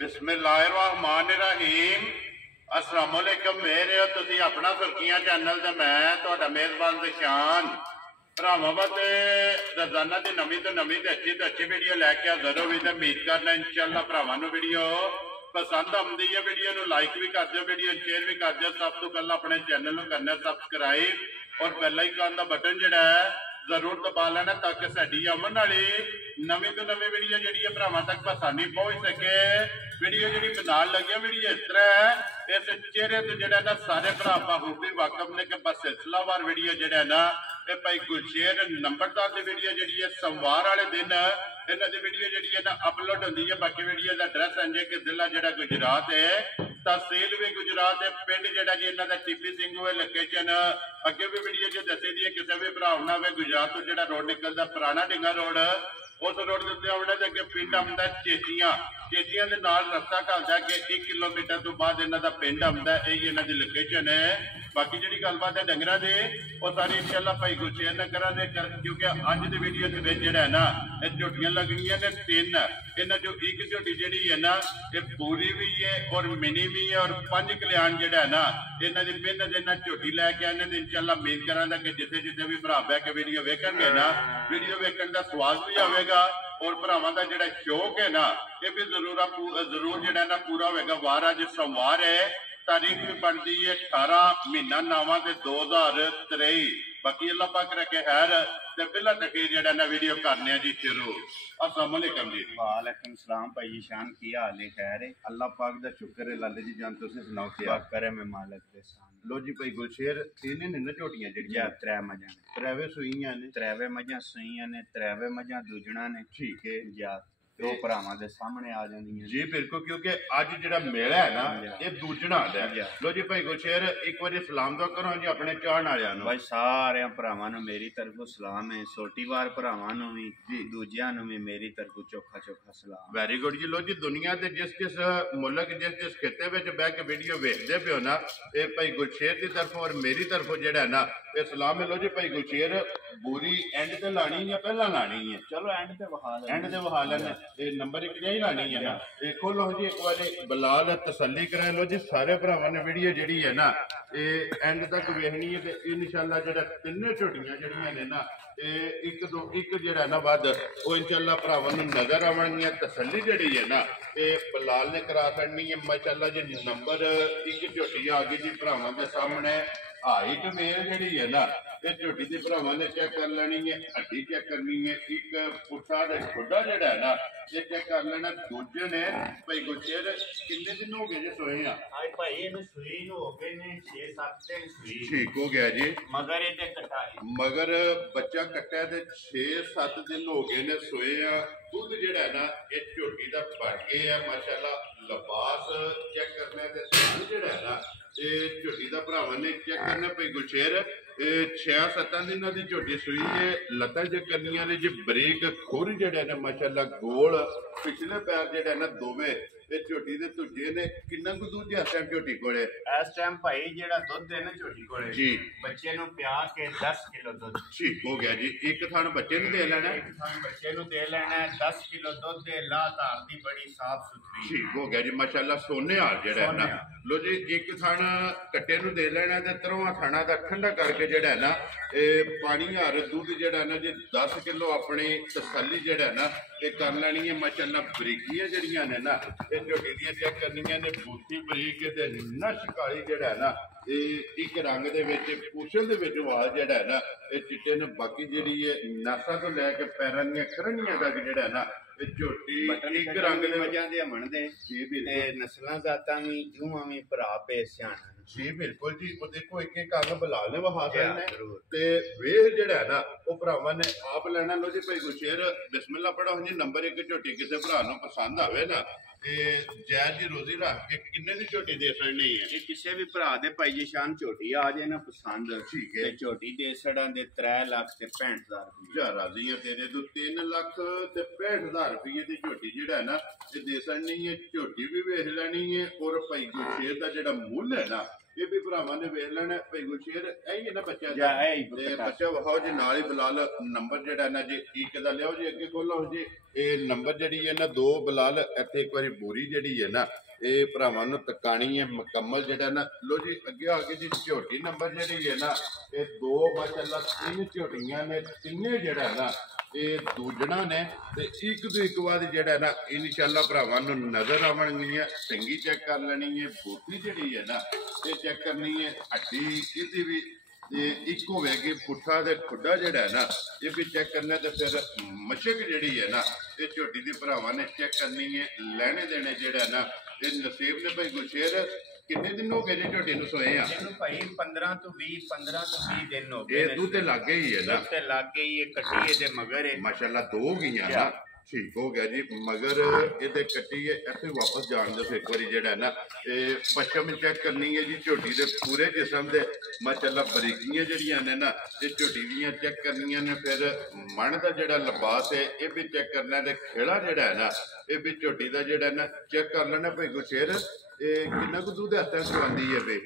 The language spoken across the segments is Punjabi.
बिस्मिल्लाहिर्रहमानिर्रहीम। अस्सलामुअलैकुम मेरे हो तुसी अपना सुर्खियां चैनल ते मैं तुहाडा मेज़बान ज़शान भरावां ते रोजाना की नवी तो अच्छी वीडियो लैके हाज़र हो भी ते उम्मीद करना इंशाअल्लाह भरावां नूं वीडियो पसंद आउंदी है। वीडियो नूं लाइक भी कर दिओ, वीडियो शेयर भी कर दिओ। सब तो पहला अपने चैनल नूं करना सबसक्राइब और बेल आइकन का बटन जिहड़ा है जरूर दबा लेना ताकि साडी अमन वाली नवी तो नवी वीडियो जी भरावां तक आसानी पहुंच सके। वीडियो जी बनाने लगे वीडियो इस तरह है, इस चेहरे तो जो ना सारे भरा बखूबी वाकफ ने कि बस सिलसिलावार वीडियो जो ना ये भाई गुलशेर नंबरदार की वीडियो जी है सोमवार वाले दिन इन्हों की वीडियो जी है ना अपलोड होती है। बाकी वीडियो का एड्रैस है कि जिला जो गुजरात है, तहसील भी गुजरात है, पिंड जो जी इन्हों का टीपी सिंह है, लोकेशन अगे भी वीडियो जो दसी दी है। किसी भी भरा ना हो गुजरात तो जो रोड निकलता पुराना डिंगा रोड उस रोड के उत्ते आने अगे पिंड आता चेचियां चेचियां के नाल रस्ता ढलता कि 1 किलोमीटर तो बाद इन्हों का पिंड आता। यही इन्हों की लोकेशन है। बाकी जी गलबात है डंगरा की वो सारी इंशाअल्लाह भाई गुलशेर ने करा क्योंकि अज की वीडियो जो है ना ये झोटियां लगनियां ने 3। इन्हों जो एक झोटी जी है ना ये पूरी भी है और मिनी भी है और 5 कल्याण जो है ना इन्हों की मेहनत इन्हें झोटी लैके आने इंशाअल्लाह उम्मीद करा कि जिथे जिथे भी भरा बह के वीडियो वेखणगे ना वीडियो वेखण का स्वाद भी आएगा और भरावां का जो शौक है ना ये भी जरूर जो ना पूरा होगा। वार अज सोमवार है, तारीख भी बनती है 18 महीना नावां ते 2023। बाकी अल्लाह पाक रखे खैर ते बिला तकीर जेड़ा ना वीडियो करने जी शुरू। अस्सलाम वालेकुम जी। वालेकुम सलाम भाई शान की हाल है? खैर है, अल्लाह पाक दा शुक्र है। लाले जी जान तुसी सुनाओ क्या करे में मालिक दे सान। लो जी भाई गुलशेर 3 ने ना झोटियां जड़ियां 3 मजां ने, त्रेवे सुईयां ने, 3 मजां सुईयां ने, 3 मजां दूजणा ने। ठीक है या दो भरावां दे सामने आ जांदियां जी बिल्कुल, क्योंकि अज जिहड़ा मेला है ना ये दूजना है। लो जी भाई गुलशेर एक बार सलाम दो करो जी अपने चाहण वालियां नूं। भाई सारे भरावां नूं मेरी तरफों सलाम है। छोटी वार भरावां नूं भी जी दूजियां नूं भी मेरी तरफों चोखा चोखा सलाम। वेरी गुड जी। लो जी दुनिया के जिस जिस मुल्क जिस जिस खिते में बह के वीडियो वेखते पे हो ना ये भाई गुलशेर की तरफों और मेरी तरफों जो है ना ये सलाम है। लो जी भाई गुलशेर पूरी एंड ते लानी या पहला लानी है? चलो एंड ते वहा लेने नंबर 1 यही लानी है ना। देखो लो जी एक बार बलाल तसल्ली करा लो जी सारे भरावां ने वीडियो जी है ना ये एंड तक वेखनी है। इंशाअल्लाह जो 3 झोटियां जड़ियां ने ना एक दो एक जो ना वध वो इंशाअल्लाह भरावां नूं नजर आवणगियां। तसल्ली जी है ना ये बलाल ने करा छड़नी है माशाअल्लाह जी। नंबर 1 झोटी आ गई जी भरावां दे सामने। हाइट मेल जी है ना ये झोटी की भरावां ने चेक कर लेनी है, हड्डी चेक करनी है, एक पुट्ठा खुडा जड़ा है ना ये चेक कर लेना। दूजे ने भाई गुलशेर कितने दिन हो गए जी सोए हैं? भाई इहनूं सूई नूं हो गए ने 6-7 दिन सूई। ठीक हो गया जी। मगर ये कटा मगर बच्चा कट्टा ते 6-7 दिन हो गए ने सोए हैं। दुध जड़ा है ना ये झोटी का बढ़ गया है माशाअल्लाह। लिबास चेक करना ते जड़ा है ना ये झोटी का भरावां ने चेक करना भाई गुलशेर 6-7 दिन की झोटी सूई है। लत्तां चेक करनियां ने जी बरीक खुर जड़ा है ना माशाअल्लाह गोल पिछले पैर जड़ा है ना दोवे झोटी दे तुझे ने। किन्ना कु दूध इस टाइम झोटी कोले? इस टाइम भाई जेड़ा दुध है ना झोटी कोले जी बच्चे नु प्या के 10 किलो दुध। ठीक हो गया जी। एक थान बच्चे नु दे लेना, एक थान बच्चे नु दे लेना है। 10 किलो दुध दे ला धार दी बड़ी साफ सुथरी। ठीक हो गया जी माशाअल्लाह। सोने हाल जेड़ा है ना लो जी एक थान कट्टे नु दे लेना ते 3वां थाना दा ठंडा करके जेड़ा है ना पानी हार दूध जेड़ा ना जी 10 किलो अपनी तसल्ली जेड़ा है ना ये कर लेनी है माशाअल्लाह। बरीकियां जड़ियां ने ना ये झोटी दियां चेक करनियां ने। बूथी बरीक ते नश काली जेड़ा है ना ये एक रंग दे विच पूछल दे विच वाल जेड़ा है ना ये चिट्टे ने। बाकी जेड़ी है नासा तो लैके पैरां दियां करनियां तक जेड़ा है ना ये झोटी एक रंग दे मजां दे मन दे जी भी ते नस्लां जातां भी जूहां भी भरा पे सियाणा जी बिल्कुल जी। वो देखो एक एक अंग बलाल ने वहा देना ते वेह जेड़ा है ना वो भरावां ने आप लेना। लो जी भाई गुलशेर बिस्मिल्लाह पढ़ो जी। नंबर 1 झोटी किसी भरा नूं पसंद आवे ना जायज जी रोजी रख के किन्ने की झोटी दे छड़नी है? ये किसी भी भरा दे भाई जी शान झोटी आ जाए ना पसंद ठीक है झोटी दे छड़ा दे 3 लाख ते 65,000 रुपया। राजी है तेरे तो 3 लाख ते 65,000 रुपये की झोटी जेड़ा है ना ये दे छड़नी है। झोटी भी वेख लेनी है और भाई गुलशेर का जेड़ा मुल है ना ਇਹ ਵੀ ਭਰਾਵਾਂ ਨੇ ਵੇਖ ਲੈਣਾ ਭਾਈ ਗੁਰਸ਼ੇਰ ਇਹੀ ਹੈ ਨਾ ਬੱਚਾ ਜਾਂ ਦਾ ਇਹ ਹੀ ਤੇ ਬੱਚਾ। ਬੱਚਾ ਵਹਾਓ ਜੀ ਨਾਲ ਹੀ ਬਲਾਲ ਨੰਬਰ ਜਿਹੜਾ ਨਾ ਜੀ ਇੱਕ ਦਾ ਲਿਆਓ ਜੀ ਅੱਗੇ ਖੋਲੋ ਜੀ ਇਹ ਨੰਬਰ ਜਿਹੜੀ ਹੈ ਨਾ 2 ਬਲਾਲ ਇੱਥੇ ਇੱਕ ਵਾਰੀ ਬੋਰੀ ਜਿਹੜੀ ਹੈ ਨਾ ਇਹ ਭਰਾਵਾਂ ਨੂੰ ਤਕਾਣੀ ਹੈ ਮੁਕੰਮਲ ਜਿਹੜਾ ਨਾ ਲੋ ਜੀ ਅੱਗੇ ਆ ਕੇ ਜੀ ਝੋਟੀ ਨੰਬਰ ਜਿਹੜੀ ਹੈ ਨਾ ਇਹ 2 ਮਾਸ਼ਾਅੱਲਾ 3 ਝੋਟੀਆਂ ਨੇ ਤਿੰਨੇ ਜਿਹੜਾ ਨਾ ਇਹ ਦੂਜਣਾ ਨੇ ਤੇ ਇੱਕ ਤੋਂ ਇੱਕ ਬਾਅਦ ਜਿਹੜਾ ਨਾ ਇਨਸ਼ਾਅੱਲਾ ਭਰਾਵਾਂ ਨੂੰ ਨਜ਼ਰ ਆਵਣਗੀਆਂ ਚੰਗੀ ਚੈੱਕ ਕਰ ਲੈਣੀ ਹੈ ਬੋਤੀ ਜਿਹੜੀ ਹੈ ਨਾ ਇਹ ਚੈੱਕ ਕਰਨੀ ਹੈ ਹੱਡੀ ਇਹਦੀ ਵੀ ਤੇ ਇੱਕ ਹੋਵੇਗੀ ਪੁੱਠਾ ਤੇ ਖੁੱਡਾ ਜਿਹੜਾ ਹੈ ਨਾ ਇਹ ਵੀ ਚੈੱਕ ਕਰਨਾ ਤੇ ਫਿਰ ਮਸ਼ਕ ਜਿਹੜੀ ਹੈ ਨਾ ਇਹ ਝੋਟੀ ਦੀ ਭਰਾਵਾਂ ਨੇ ਚੈੱਕ ਕਰਨੀ ਹੈ ਲੈਣੇ ਦੇਣੇ ਜਿਹੜਾ ਨਾ ਇਹ ਨਸੀਬ ਨੇ ਭਾਈ ਗੁਰਸ਼ੇਰ ਕਿੰਨੇ ਦਿਨ ਹੋ ਗਏ ਜੀ ਝੋਟੀ ਨੂੰ ਸੋਏ ਆ ਇਹਨੂੰ ਭਾਈ 15 ਤੋਂ 20 ਦਿਨ ਹੋ ਗਏ ਇਹ ਦੁੱਧ ਤੇ ਲੱਗ ਗਈ ਹੈ ਨਾ ਤੇ ਲੱਗ ਗਈ ਇਹ ਕੱਟੀ ਇਹਦੇ ਮਗਰ ਹੈ ਮਾਸ਼ਾਅੱਲਾ 2 ਗਈਆਂ ਨਾ ਠੀਕ ਹੋ ਗਿਆ ਜੀ ਮਗਰ ਇਹਦੇ ਕੱਟੀ ਹੈ ਇੱਥੇ ਵਾਪਸ ਜਾਣ ਦੇ ਇੱਕ ਵਾਰੀ ਜਿਹੜਾ ਨਾ ਇਹ ਪਛਮ ਚੈੱਕ ਕਰਨੀ ਹੈ ਜੀ ਝੋਟੀ ਦੇ ਪੂਰੇ ਜਿਸਮ ਦੇ ਮਾਸ਼ਾਅੱਲਾ ਬਰੀਕੀਆਂ ਜਿਹੜੀਆਂ ਨੇ ਨਾ ਇਹ ਝੋਟੀ ਦੀਆਂ ਚੈੱਕ ਕਰਨੀਆਂ ਨੇ ਫਿਰ ਮਣ ਦਾ ਜਿਹੜਾ ਲਿਬਾਸ ਹੈ ਇਹ ਵੀ ਚੈੱਕ ਕਰਨਾ ਤੇ ਖੇੜਾ ਜਿਹੜਾ ਹੈ ਨਾ ਇਹ ਵੀ ਝੋਟੀ ਦਾ ਜਿਹੜਾ ਨਾ ਚੈੱਕ ਕਰ ਲੈਣਾ ਭਾਈ ਗੁਰਸ਼ੇਰ ਇਹ ਕਿੰਨਾ ਕੁ ਦੁੱਧ ਹੱਥਾਂ ਚਵਾਉਂਦੀ ਹੈ ਵੇ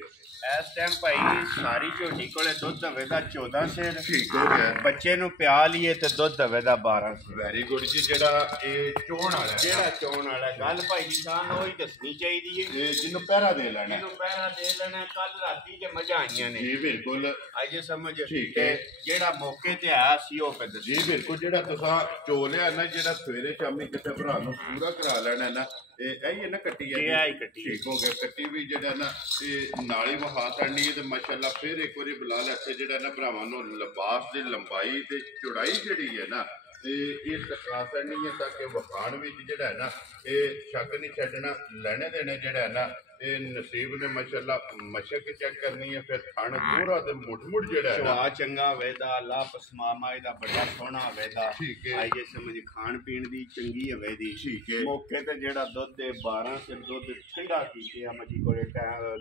ਇਸ ਟਾਈਮ ਭਾਈ ਸਾਰੀ ਝੋਟੀ ਕੋਲੇ ਦੁੱਧ ਹੋਵੇਗਾ 14 ਸੇਰ ਠੀਕ ਹੋ ਗਿਆ ਬੱਚੇ ਨੂੰ ਪਿਆ ਲਈਏ ਤੇ ਦੁੱਧ ਹੋਵੇਗਾ 12 ਸੇਰ ਵੈਰੀ ਗੁੱਡ ਜੀ ਜਿਹੜਾ ਇਹ ਚੋਣ ਵਾਲਾ ਜਿਹੜਾ ਚੋਣ ਵਾਲਾ ਗੱਲ ਭਾਈ ਜੀ ਸਾਨੂੰ ਉਹੀ ਦੱਸਣੀ ਚਾਹੀਦੀ ਹੈ ਇਹ ਜਿਹਨੂੰ ਪਹਿਰਾ ਦੇ ਲੈਣਾ ਇਹਨੂੰ ਪਹਿਰਾ ਦੇ ਲੈਣਾ ਕੱਲ ਰਾਤੀ ਜੇ ਮਜ਼ਾ ਆਈਆਂ ਨੇ ਜੀ ਬਿਲਕੁਲ ਅੱਜ ਸਮਝ ਠੀਕ ਤੇ ਹੈ। ਜਿਹੜਾ ਮੌਕੇ ਤੇ ਆਇਆ ਸੀ ਉਹ ਫਿਰ ਜੀ ਬਿਲਕੁਲ ਜਿਹੜਾ ਤੁਸੀਂ ਚੋ ਲਿਆ ਨਾ ਜਿਹੜਾ ਸਵੇਰੇ ਸ਼ਾਮੀ ਕਿਸੇ ਭਰਾ ਨੂੰ ਪੂਰਾ ਕਰਾ ਲੈਣਾ ਨਾ ਇਹ ਇਹੀ ਹੈ ਨਾ ਕੱਟੀ ਹੈ ਇਹ ਆਈ ਕੱਟੀ ਠੀਕ ਹੋ ਗਿਆ ਕੱਟੀ ਵੀ ਜਿਹੜਾ ਨਾ ਇਹ ਨਾਲ ਹੀ ਵਹਾ ਕਰਨੀ ਹੈ ਤੇ ਮਾਸ਼ਾਅੱਲਾ ਫਿਰ ਇੱਕ ਵਾਰੀ ਬਲਾਲ ਇੱਥੇ ਜਿਹੜਾ ਨਾ ਭਰਾਵਾਂ ਨੂੰ ਲਿਬਾਸ ਦੀ ਲੰਬਾਈ ਤੇ ਚੌੜਾਈ ਜਿਹੜੀ ਹੈ ਨਾ ਤੇ ਇਹ ਟਕਾ ਕਰਨੀ ਹੈ ਤਾਂ ਕਿ ਵਖਾਣ ਵਿੱਚ ਜਿਹੜਾ ਹੈ ਨਾ ਇਹ ਸ਼ੱਕ ਨਹੀਂ ਛੱਡਣਾ ਲੈਣੇ ਦੇਣੇ ਜਿਹੜਾ ਹੈ ਨਾ ਇਹ ਨਸੀਬ ਨੇ ਮਾਸ਼ਾਅੱਲਾ ਮਸ਼ਕ ਚੈੱਕ ਕਰਨੀ ਹੈ ਫਿਰ ਥਣ ਪੂਰਾ ਤੇ ਮੁੱਠ ਜਿਹੜਾ ਹੈ ਨਾ ਸ਼ਵਾ ਚੰਗਾ ਵੇਦਾ ਲਾ ਪਸਮਾਮਾ ਇਹਦਾ ਬੜਾ ਸੋਹਣਾ ਵੇਦਾ ਠੀਕ ਹੈ। ਆਈਏ ਸਮਝ ਖਾਣ ਪੀਣ ਦੀ ਚੰਗੀ ਹਵੇ ਦੀ ਠੀਕ ਹੈ। ਮੌਕੇ ਤੇ ਜਿਹੜਾ ਦੁੱਧ ਦੇ 12 ਸਿਰ ਦੁੱਧ ਠੰਡਾ ਕੀਤੇ ਆ ਮਜੀ ਕੋਲੇ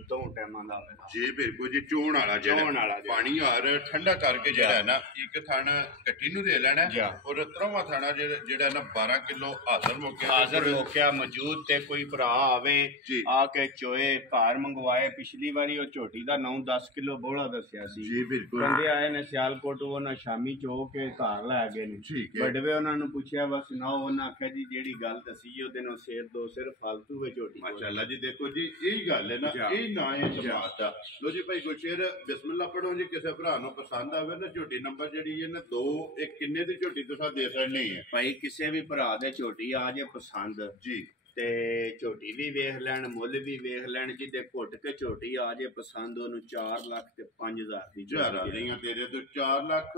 ਦੋ ਟਾਈਮਾਂ ਦਾ ਵੇਦਾ ਜੀ ਬਿਲਕੁਲ ਜੀ ਚੋਣ ਵਾਲਾ ਚੋਣ ਵਾਲਾ ਜਿਹੜਾ ਪਾਣੀ ਹਾਰ ਠੰਡਾ ਕਰਕੇ ਜਿਹੜਾ ਹੈ ਨਾ ਇੱਕ ਥਣ ਕੱਟੀ ਨੂੰ ਦੇ ਲੈਣਾ ਜਾ। ਔਰ ਤਰਵਾਂ ਥਾਣਾ ਜਿਹੜਾ ਨਾ 12 ਕਿਲੋ ਹਾਜ਼ਰ ਮੌਕੇ ਤੇ ਹਾਜ਼ਰ ਮੌਕਿਆ ਮੌਜੂਦ ਤੇ ਕੋਈ ਭਰਾ ਆਵੇ ਜੀ। ਆ ਕੇ ਚੋਏ ਘਰ ਮੰਗਵਾਏ ਪਿਛਲੀ ਵਾਰੀ ਉਹ ਝੋਟੀ ਦਾ 9-10 ਕਿਲੋ ਬੋਲਾ ਦੱਸਿਆ ਸੀ ਜੀ ਬਿਲਕੁਲ ਬੰਦੇ ਆਏ ਨੇ ਸਿਆਲਕੋਟ ਉਹਨਾਂ ਸ਼ਾਮੀ ਚੋ ਕੇ ਘਰ ਲੈ ਗਏ ਨੇ ਠੀਕ ਹੈ। ਬੜਵੇ ਉਹਨਾਂ ਨੂੰ ਪੁੱਛਿਆ ਬਸ ਨਾ ਉਹਨਾਂ ਆਖਿਆ ਜੀ ਜਿਹੜੀ ਗੱਲ ਦੱਸੀ ਉਹਦੇ ਨਾਲ ਸਿਰ ਦੋ ਸਿਰ ਫालतू ਵੇ ਝੋਟੀ ਕੋਲ। ਮਾਸ਼ਾਅੱਲਾ ਜੀ ਦੇਖੋ ਜੀ ਇਹੀ ਗੱਲ ਹੈ ਨਾ ਜਾ। ਇਹ ਨਾ ਹੈ ਜਮਾਤ ਦਾ ਲੋ ਜੀ ਭਾਈ ਗੁਰਸ਼ੇਰ ਬਿਸਮਿਲ੍ਲਾ ਪੜੋ ਜੀ ਕਿਸੇ ਭਰਾ ਨੂੰ ਪਸੰਦ ਆਵੇ ਨਾ ਝੋਟੀ ਨੰਬਰ ਜਿਹੜੀ ਹੈ ਨਾ 2 ਇਹ ਕਿੰਨੇ ਦੀ ਝੋਟੀ ਤੁਸੀਂ ਦੇ ਸਕਦੇ ਹੈ ਭਾਈ ਕਿਸੇ ਵੀ ਭਰਾ ਦੇ ਝੋਟੀ ਆ ਜੇ ਪਸੰਦ ਜੀ ਤੇ ਝੋਟੀ ਵੀ ਵੇਖ ਲੈਣ ਮੁੱਲ ਵੀ ਵੇਖ ਲੈਣ ਜਿਹਦੇ ਘੁੱਟ ਕੇ ਝੋਟੀ ਆ ਜੇ ਪਸੰਦ ਉਹਨੂੰ 4 ਲੱਖ ਤੇ 5000 ਦੀ ਜ਼ਿਆਦਾ ਨਹੀਂ ਤੇਰੇ ਤੋਂ 4 ਲੱਖ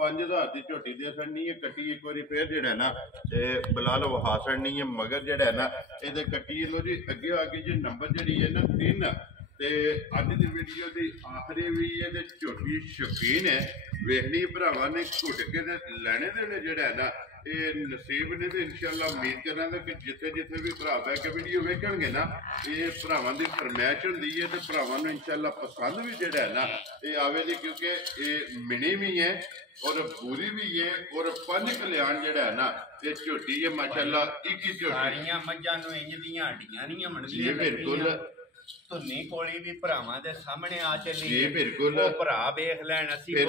5000 ਦੀ ਝੋਟੀ ਦੇ ਸੜਨੀ ਹੈ ਕੱਟੀ ਇੱਕ ਵਾਰੀ ਫੇਰ ਜਿਹੜਾ ਨਾ ਤੇ ਬਲਾਲ ਵਹਾ ਸੜਨੀ ਹੈ ਮਗਰ ਜਿਹੜਾ ਹੈ ਨਾ ਇਹਦੇ ਕੱਟੀ ਲੋ ਜੀ ਅੱਗੇ ਆ ਕੇ ਜੀ ਨੰਬਰ ਜਿਹੜੀ ਹੈ ਨਾ 3 ਤੇ ਅੱਜ ਦੀ ਵੀਡੀਓ ਦੀ ਆਖਰੀ ਵੀ ਇਹਦੇ ਝੋਟੀ ਸ਼ੌਕੀਨ ਹੈ ਵੇਖਣੀ ਭਰਾਵਾਂ ਨੇ ਘੁੱਟ ਕੇ ਤੇ ਲੈਣੇ ਦੇਣੇ ਜਿਹੜਾ ਹੈ ਨਾ ਇਹ ਨਸੀਬ ਨੇ ਤੇ ਇਨਸ਼ਾਅੱਲਾ ਉਮੀਦ ਕਰਾਂਗੇ ਕਿ ਜਿੱਥੇ ਜਿੱਥੇ ਵੀ ਭਰਾ ਬਹਿ ਕੇ ਵੀਡੀਓ ਵੇਖਣਗੇ ਨਾ ਇਹ ਭਰਾਵਾਂ ਦੀ ਫਰਮਾਇਸ਼ ਹੁੰਦੀ ਹੈ ਤੇ ਭਰਾਵਾਂ ਨੂੰ ਇਨਸ਼ਾਅੱਲਾ ਪਸੰਦ ਵੀ ਜਿਹੜਾ ਹੈ ਨਾ ਇਹ ਆਵੇਗੀ ਕਿਉਂਕਿ ਇਹ ਮਿਣੀ ਵੀ ਹੈ ਔਰ ਪੂਰੀ ਵੀ ਹੈ ਔਰ 5 ਕਲਿਆਣ ਜਿਹੜਾ ਹੈ ਨਾ ਇਹ ਝੋਟੀ ਹੈ ਮਾਸ਼ਾਅੱਲਾ ਇੱਕ ਹੀ ਝੋਟੀ ਸਾਰੀਆਂ ਮੱਝਾਂ ਨੂੰ ਇੰਜ ਦੀਆਂ ਹੱਡੀਆਂ ਨਹੀਂ ਜੀ ਮੰਨਦੀਆਂ ਬਿਲਕੁਲ ਧੁੰਨੀ ਕੋਲੀ ਵੀ ਭਰਾਵਾਂ ਦੇ ਸਾਹਮਣੇ ਆ ਚੱਲੀ ਜੀ ਬਿਲਕੁਲ ਉਹ ਭਰਾ ਵੇਖ ਲੈਣ ਅਸੀਂ ਫਿਰ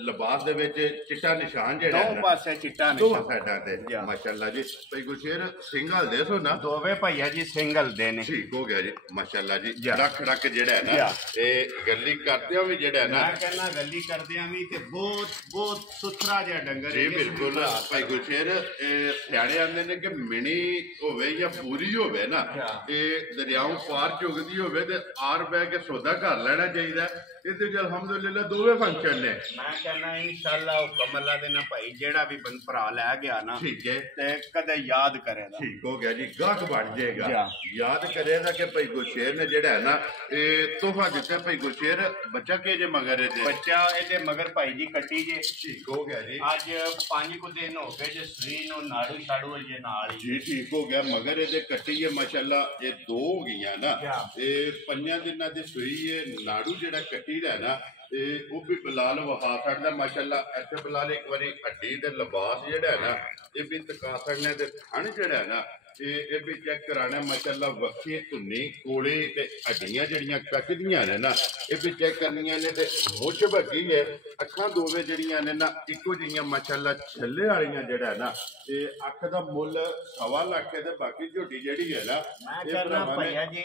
ਲਿਬਾਸ ਦੇ ਵਿੱਚ ਚਿੱਟਾ ਨਿਸ਼ਾਨ ਜਿਹੜਾ ਹੈ ਦੋ ਨਾ ਪਾਸੇ ਚਿੱਟਾ ਦੋ ਨਿਸ਼ਾਨ ਸਾਈਡਾਂ ਤੇ ਜਾ। ਮਾਸ਼ਾਅੱਲਾ ਜੀ ਭਾਈ ਗੁਰਸ਼ੇਰ ਸਿੰਘਾਲ ਦੇ ਸੋ ਨਾ ਦੋਵੇਂ ਭਈਆ ਜੀ ਸਿੰਗਲ ਦੇ ਨੇ ਠੀਕ ਹੋ ਗਿਆ ਜੀ ਮਾਸ਼ਾਅੱਲਾ ਜੀ ਜਾ। ਰੱਖ ਰੱਖ ਜਿਹੜਾ ਹੈ ਨਾ ਜਾ। ਇਹ ਗੱਲੀ ਕਰਦਿਆਂ ਵੀ ਜਿਹੜਾ ਹੈ ਨਾ ਮੈਂ ਕਹਿੰਦਾ ਗੱਲੀ ਕਰਦਿਆਂ ਵੀ ਤੇ ਬਹੁਤ ਸੁਥਰਾ ਜਿਹਾ ਡੰਗਰ ਜੀ ਬਿਲਕੁਲ ਭਾਈ ਗੁਰਸ਼ੇਰ ਇਹ ਸਿਆਣੇ ਆਂਦੇ ਨੇ ਕਿ ਮਿਣੀ ਹੋਵੇ ਜਾਂ ਪੂਰੀ ਹੋਵੇ ਨਾ ਇਹ ਦਰਿਆਓਂ ਪਾਰ ਚੁਗਦੀ ਹੋਵੇ ਤੇ ਆਰ ਬਹਿ ਕੇ ਸੌਦਾ ਕਰ ਲੈਣਾ ਚਾਹੀਦਾ ਇਹਦੇ ਚ ਅਲਹਮਦੁਲਿਲਾ ਦੋਵੇਂ ਫੰਕਸ਼ਨ ਨੇ ਮੈਂ ਕਹਿੰਦਾ ਇਨਸ਼ਾਅੱਲਾ ਹੁਕਮ ਅੱਲਾ ਦੇ ਨਾ ਭਾਈ ਜਿਹੜਾ ਵੀ ਭਰਾ ਲੈ ਗਿਆ ਨਾ ਠੀਕ ਹੈ ਤੇ ਕਦੇ ਯਾਦ ਕਰੇਗਾ ਠੀਕ ਹੋ ਗਿਆ ਜੀ ਗਾਹਕ ਬਣ ਜਾਏਗਾ ਜਾ। ਯਾਦ ਕਰੇਗਾ ਕਿ ਭਾਈ ਗੁਰਸ਼ੇਰ ਨੇ ਜਿਹੜਾ ਹੈ ਨਾ ਇਹ ਤੋਹਫਾ ਦਿੱਤਾ ਭਾਈ ਗੁਰਸ਼ੇਰ ਬੱਚਾ ਕੇ ਜੇ ਮਗਰ ਇਹਦੇ ਬੱਚਾ ਇਹਦੇ ਮਗਰ ਭਾਈ ਜੀ ਕੱਟੀ ਜੇ ਠੀਕ ਹੋ ਗਿਆ ਜੀ ਅੱਜ 5 ਕੁ ਦਿਨ ਹੋ ਗਏ ਜੇ ਸਰੀਰ ਨੂੰ ਨਾੜੂ ਛਾੜੂ ਜੇ ਨਾਲ ਹੀ ਜੀ ਠੀਕ ਹੋ ਗਿਆ ਮਗਰ ਇਹਦੇ ਕੱਟੀ ਹੈ ਮਾਸ਼ਾਅੱਲਾ ਇਹ 2 ਹੋ ਗਈਆਂ ਨਾ ਜਾ। ਇਹ 5 ਦਿਨਾਂ ਦੀ ਸੂਈ ਹੈ ਨਾੜੂ ਜਿਹੜਾ ਕੱਟੀ ਦਾ ਨਾ ਇਹ ਉਹ ਵੀ ਬਲਾਲ ਵਹਾ ਸਕਦਾ ਮਾਸ਼ਾਅੱਲਾ ਇੱਥੇ ਬਲਾਲ ਇੱਕ ਵਾਰੀ ਹੱਡੀ ਤੇ ਲਿਬਾਸ ਜਿਹੜਾ ਹੈ ਨਾ ਇਹ ਵੀ ਤਕਾ ਸਕਣਾ ਤੇ ਥਣ ਜਿਹੜਾ ਹੈ ਨਾ ਇਹ ਵੀ ਚੈੱਕ ਕਰਾਣਾ ਮਾਸ਼ਾਅੱਲਾ ਵੱਖੀ ਧੁੰਨੀ ਕੋਲੇ ਤੇ ਹੱਡੀਆਂ ਜਿਹੜੀਆਂ ਕੱਕਦੀਆਂ ਨੇ ਨਾ ਇਹ ਵੀ ਚੈੱਕ ਕਰਨੀਆਂ ਨੇ ਤੇ ਮੁੱਛ ਵੱਗੀ ਹੈ ਅੱਖਾਂ ਦੋਵੇਂ ਜਿਹੜੀਆਂ ਨੇ ਨਾ ਇੱਕੋ ਜਿਹੀਆਂ ਮਾਸ਼ਾਅੱਲਾ ਛੱਲੇ ਵਾਲੀਆਂ ਜਿਹੜਾ ਨਾ ਇਹ ਅੱਖ ਦਾ ਮੁੱਲ 1.25 ਲੱਖ ਹੈ ਤੇ ਬਾਕੀ ਝੋਟੀ ਜਿਹੜੀ ਹੈ ਨਾ ਮੈਂ ਇਹ ਕਰਨਾ ਭਰਾਵਾਂ ਨੇ ਭਈਆ ਜੀ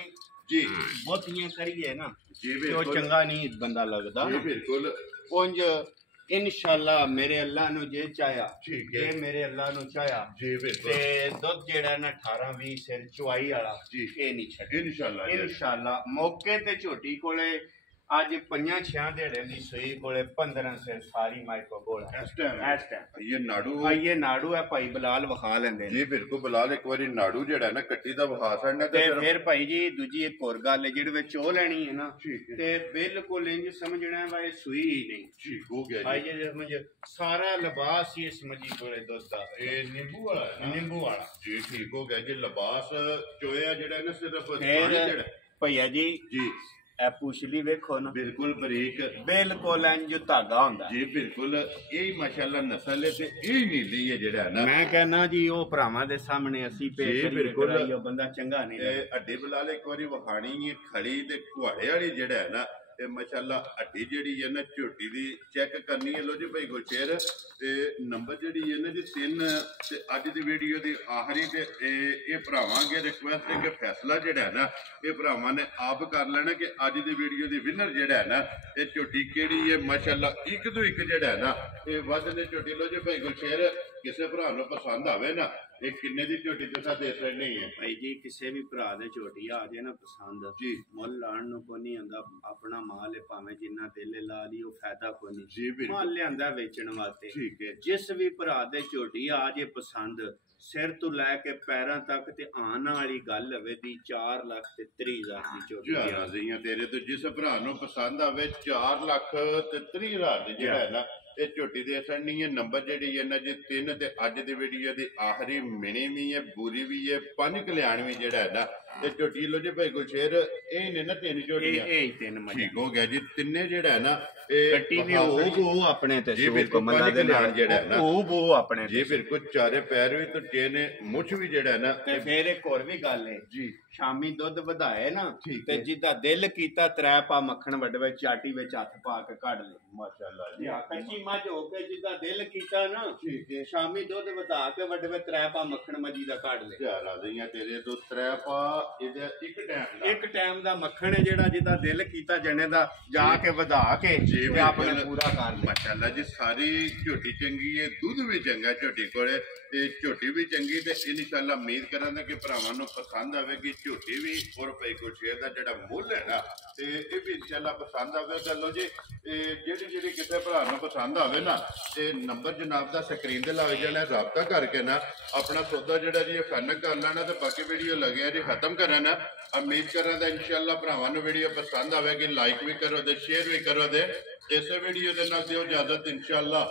ਜੀ ਬਹੁਤੀਆਂ ਕਰੀਏ ਨਾ ਜੀ ਤੇ ਉਹ ਬਿਲਕੁਲ ਚੰਗਾ ਨਹੀਂ ਬੰਦਾ ਲੱਗਦਾ ਜੀ ਬਿਲਕੁਲ ਪੁੰਜ ਇਨਸ਼ਾਅੱਲਾ ਮੇਰੇ ਅੱਲਾ ਨੂੰ ਜੇ ਚਾਹਿਆ ਠੀਕ ਹੈ ਜੇ ਮੇਰੇ ਅੱਲਾ ਨੂੰ ਚਾਹਿਆ ਜੀ ਬਿਲਕੁਲ ਤੇ ਦੁੱਧ ਜਿਹੜਾ ਨਾ 18-20 ਸਿਰ ਚੁਆਈ ਵਾਲਾ ਜੀ ਇਹ ਨਹੀਂ ਛੱਡੇ ਇਨਸ਼ਾਅੱਲਾ ਜੀ ਇਨਸ਼ਾਅੱਲਾ ਮੌਕੇ ਤੇ ਝੋਟੀ ਕੋਲੇ ਅੱਜ 5-6 ਦਿਹਾੜੇ ਦੀ ਸੂਈ ਕੋਲੇ 15 ਸਿਰ ਸਾਰੀ ਮਾਈਕੋ ਕੋਲ ਇਸ ਟਾਈਮ ਇਹ ਨਾੜੂ ਆਈਏ ਨਾੜੂ ਹੈ ਭਾਈ ਬਲਾਲ ਵਿਖਾ ਲੈਂਦੇ ਨੇ ਜੀ ਬਿਲਕੁਲ ਬਲਾਲ ਇੱਕ ਵਾਰੀ ਨਾੜੂ ਜਿਹੜਾ ਨਾ ਕੱਟੀ ਦਾ ਵਿਖਾ ਛੱਡਣਾ ਤੇ ਫਿਰ ਭਾਈ ਜੀ ਦੂਜੀ ਇੱਕ ਹੋਰ ਗੱਲ ਹੈ ਜਿਹੜੇ ਵਿੱਚ ਉਹ ਲੈਣੀ ਹੈ ਨਾ ਠੀਕ ਹੈ ਤੇ ਬਿਲਕੁਲ ਇੰਜ ਸਮਝਣਾ ਵਾ ਇਹ ਸੂਈ ਹੀ ਨਹੀਂ ਠੀਕ ਹੋ ਗਿਆ ਜੀ ਆਈਏ ਜੇ ਸਮਝ ਸਾਰਾ ਲਿਬਾਸ ਹੀ ਸਮਝੀ ਕੋਲੇ ਦੁੱਧ ਦਾ ਇਹ ਨਿੰਬੂ ਵਾਲਾ ਹੈ ਨਾ? ਨਿੰਬੂ ਵਾਲਾ ਜੀ ਠੀਕ ਹੋ ਗਿਆ ਜੀ ਲਿਬਾਸ ਚੋਇਆ ਜਿਹੜਾ ਨਾ ਸਿਰਫ ਪਾਣੀ ਫਿਰ ਜਿਹੜਾ ਭਈਆ ਜੀ ਜੀ ਇਹ ਪੁਛਲੀ ਵੇਖੋ ਨਾ ਬਿਲਕੁਲ ਬਰੀਕ ਬਿਲਕੁਲ ਇੰਜ ਧਾਗਾ ਹੁੰਦਾ ਜੀ ਬਿਲਕੁਲ ਇਹ ਮਾਸ਼ਾਅੱਲਾ ਨਸਲ ਹੈ ਤੇ ਇਹ ਨੀਲੀ ਹੈ ਜਿਹੜਾ ਨਾ ਮੈਂ ਕਹਿੰਦਾ ਜੀ ਉਹ ਭਰਾਵਾਂ ਦੇ ਸਾਹਮਣੇ ਅਸੀਂ ਜੀ, ਪੇਸ਼ ਬਿਲਕੁਲ। ਕਰਾਈ ਉਹ ਬੰਦਾ ਚੰਗਾ ਨਹੀਂ ਲੱਗਦਾ। ਇਹ ਅੱਡੇ ਬਲਾਲ ਇੱਕ ਵਾਰੀ ਵਿਖਾਣੀ ਹੈ ਖੜੀ ਤੇ ਘੁਆੜੇ ਵਾਲੀ ਜਿਹੜਾ ਹੈ ਨਾ ਤੇ ਮਾਸ਼ਾਅੱਲਾ ਅੱਡੀ ਜਿਹੜੀ ਹੈ ਨਾ ਝੋਟੀ ਦੀ ਚੈੱਕ ਕਰਨੀ ਹੈ ਲੋ ਜੀ ਭਾਈ ਗੁਰਸ਼ੇਰ ਤੇ ਨੰਬਰ ਜਿਹੜੀ ਹੈ ਨਾ ਜੀ 3 ਤੇ ਅੱਜ ਦੀ ਵੀਡੀਓ ਦੀ ਆਖਰੀ ਤੇ ਇਹ ਭਰਾਵਾਂ ਅੱਗੇ ਰਿਕੁਐਸਟ ਹੈ ਕਿ ਫੈਸਲਾ ਜਿਹੜਾ ਹੈ ਨਾ ਇਹ ਭਰਾਵਾਂ ਨੇ ਆਪ ਕਰ ਲੈਣਾ ਕਿ ਅੱਜ ਦੀ ਵੀਡੀਓ ਦੀ ਵਿਨਰ ਜਿਹੜਾ ਹੈ ਨਾ ਇਹ ਝੋਟੀ ਕਿਹੜੀ ਹੈ ਮਾਸ਼ਾਅੱਲਾ ਇੱਕ ਤੋਂ ਇੱਕ ਜਿਹੜਾ ਹੈ ਨਾ ਇਹ ਵੱਧ ਨੇ ਝੋਟੀ ਲੋ ਜੀ ਭਾਈ ਗੁਰਸ਼ੇਰ ਕਿਸੇ ਭਰਾ ਨੂੰ ਪਸੰਦ ਆਵੇ ਨਾ ਇਹ ਕਿੰਨੇ ਦੀ ਝੋਟੀ ਤੁਸੀਂ ਦੇ ਸਕਦੇ ਹੈ ਭਾਈ ਜੀ ਕਿਸੇ ਵੀ ਭਰਾ ਦੇ ਝੋਟੀ ਆ ਜੇ ਨਾ ਪਸੰਦ ਜੀ ਮੁੱਲ ਲਾਣ ਨੂੰ ਕੋਈ ਨਹੀਂ ਆਂਦਾ ਆਪਣਾ ਮਾਲ ਹੈ ਭਾਵੇਂ ਜਿੰਨਾ ਦਿਲ ਲਾ ਲਈ ਉਹ ਫਾਇਦਾ ਕੋਈ ਨਹੀਂ ਜੀ ਬਿਲਕੁਲ ਮਾਲ ਲਿਆਂਦਾ ਵੇਚਣ ਵਾਸਤੇ ਠੀਕ ਹੈ ਜਿਸ ਵੀ ਭਰਾ ਦੇ ਝੋਟੀ ਆ ਜੇ ਪਸੰਦ ਸਿਰ ਤੋਂ ਲੈ ਕੇ ਪੈਰਾਂ ਤੱਕ ਤੇ ਆਉਣ ਵਾਲੀ ਗੱਲ ਹੋਵੇ ਦੀ 4 ਲੱਖ ਤੇ 30 ਹਜ਼ਾਰ ਦੀ ਝੋਟੀ ਆ ਜਾਨਾ ਜੀਆਂ ਤੇਰੇ ਤੋਂ ਜਿਸ ਭਰਾ ਨੂੰ ਪਸੰਦ ਆਵੇ 4 ਲੱਖ ਤੇ 30 ਹਜ਼ਾਰ ਦੀ ਜਿਹੜਾ ਹੈ ਨਾ ਇਹ ਝੋਟੀ ਦੇ ਅਸਣੀ ਹੈ ਨੰਬਰ ਜਿਹੜੀ ਹੈ ਨਾ ਜੀ 3 ਤੇ ਅੱਜ ਦੀ ਵੀਡੀਓ ਦੀ ਆਖਰੀ ਮਿਣੀ ਵੀ ਹੈ ਬੂਰੀ ਵੀ ਹੈ 5 ਕਲਿਆਣ ਵੀ ਜਿਹੜਾ ਹੈ ਨਾ ਇਹ ਝੋਟੀ ਲੋ ਜੀ ਭਾਈ ਗੁਲਸ਼ੇਰ ਇਹ ਨੇ ਨਾ 3 ਝੋਟੀਆਂ ਇਹ ਤਿੰਨ ਮੱਝਾਂ ਠੀਕ ਹੋ ਗਿਆ ਜੀ ਤਿੰਨੇ ਜਿਹੜਾ ਹੈ ਨਾ ਇਹ ਕੱਟੀ ਵੀ ਉਹ ਆਪਣੇ ਤੇ ਜੀ ਸੂਪ ਬਿਲਕੁਲ ਮੰਦਾ ਦੇ ਨਾਲ ਜਿਹੜਾ ਹੈ ਨਾ ਉਹ ਆਪਣੇ ਜੀ ਤੇ ਬਿਲਕੁਲ ਚਾਰੇ ਪੈਰ ਵੀ ਟੁੱਟੇ ਨੇ ਮੁੱਛ ਵੀ ਜਿਹੜਾ ਹੈ ਨਾ ਤੇ ਫਿਰ ਇੱਕ ਹੋਰ ਵੀ ਗੱਲ ਹੈ ਜੀ ਸ਼ਾਮੀ ਦੁੱਧ ਵਧਾਏ ਨਾ ਠੀਕ ਤੇ ਹੈ। ਜਿੱਦਾਂ ਦਿਲ ਕੀਤਾ 3 ਪਾ ਮੱਖਣ ਵੱਡਵੇ ਚਾਟੀ ਵਿੱਚ ਹੱਥ ਪਾ ਕੇ ਕੱਢ ਲੈ ਮਾਸ਼ਾਅੱਲਾ ਜੀ ਜਾਂ ਕੱਚੀ ਮੱਝ ਹੋ ਕੇ ਜਿੱਦਾਂ ਦਿਲ ਕੀਤਾ ਨਾ ਠੀਕ ਹੈ ਸ਼ਾਮੀ ਦੁੱਧ ਵਧਾ ਕੇ ਵੱਡਵੇ 3 ਪਾ ਮੱਖਣ ਮੱਜੀ ਦਾ ਕੱਢ ਲੈ ਧਿਆਨ ਆ ਗਈਆਂ ਤੇਰੇ ਤੋਂ 3 ਪਾ ਇਹਦਾ ਇੱਕ ਟਾਈਮ ਦਾ ਇੱਕ ਟਾਈਮ ਦਾ ਮੱਖਣ ਹੈ ਜਿਹੜਾ ਜਿੱਦਾਂ ਦਿਲ ਕੀਤਾ ਜਣੇ ਦਾ ਜਾ ਕੇ ਵਧਾ ਕੇ ਜੀ, ਤੇ ਆਪਣੇ ਬਿਲਕੁਲ। ਪੂਰਾ ਕਰ ਲੈ ਮਾਸ਼ਾਅੱਲਾ ਜੀ ਸਾਰੀ ਝੋਟੀ ਚੰਗੀ ਹੈ ਦੁੱਧ ਵੀ ਚੰਗਾ ਝੋਟੀ ਕੋਲੇ ਤੇ ਝੋਟੀ ਵੀ ਚੰਗੀ ਤੇ ਇਨਸ਼ਾਅੱਲਾ ਉਮੀਦ ਕਰਾਂਗੇ ਕਿ ਭਰਾਵਾਂ ਨੂੰ ਪਸੰਦ ਆਵੇਗੀ ਝੋਟੀ ਵੀ ਔਰ ਭਾਈ ਗੁਰਸ਼ੇਰ ਦਾ ਜਿਹੜਾ ਮੁੱਲ ਹੈ ਨਾ ਤੇ ਇਹ ਵੀ ਇਨਸ਼ਾਅੱਲਾ ਪਸੰਦ ਆਵੇ ਚਲੋ ਜੀ ਜਿਹੜੀ ਕਿਸੇ ਭਰਾ ਨੂੰ ਪਸੰਦ ਆਵੇ ਨਾ ਤੇ ਨੰਬਰ ਜਨਾਬ ਦਾ ਸਕਰੀਨ ਤੇ ਲੱਗ ਜਾਣਾ ਰਾਬਤਾ ਕਰਕੇ ਨਾ ਆਪਣਾ ਸੌਦਾ ਜਿਹੜਾ ਜੀ ਇਹ ਫਾਈਨਲ ਕਰ ਲੈਣਾ ਤੇ ਬਾਕੀ ਵੀਡੀਓ ਲੱਗਿਆ ਜੀ ਖਤਮ ਕਰਨਾ ਉਮੀਦ ਕਰਾਂਗਾ ਇਨਸ਼ਾਅੱਲਾ ਭਰਾਵਾਂ ਨੂੰ ਵੀਡੀਓ ਪਸੰਦ ਆਵੇਗੀ ਲਾਈਕ ਵੀ ਕਰੋ ਤੇ ਸ਼ੇਅਰ ਵੀ ਕਰੋ ਤੇ ਇਸੇ ਵੀਡੀਓ ਦੇ ਨਾਲ ਦਿਓ ਇਜਾਜ਼ਤ ਇਨਸ਼ਾਅੱਲਾ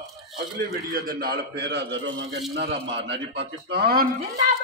ਅਗਲੀ ਵੀਡੀਓ ਦੇ ਨਾਲ ਫੇਰ ਹਾਜ਼ਰ ਹੋਵਾਂਗੇ ਨਾਰਾ ਮਾਰਨਾ ਜੀ ਪਾਕਿਸਤਾਨ जिंदाबाद।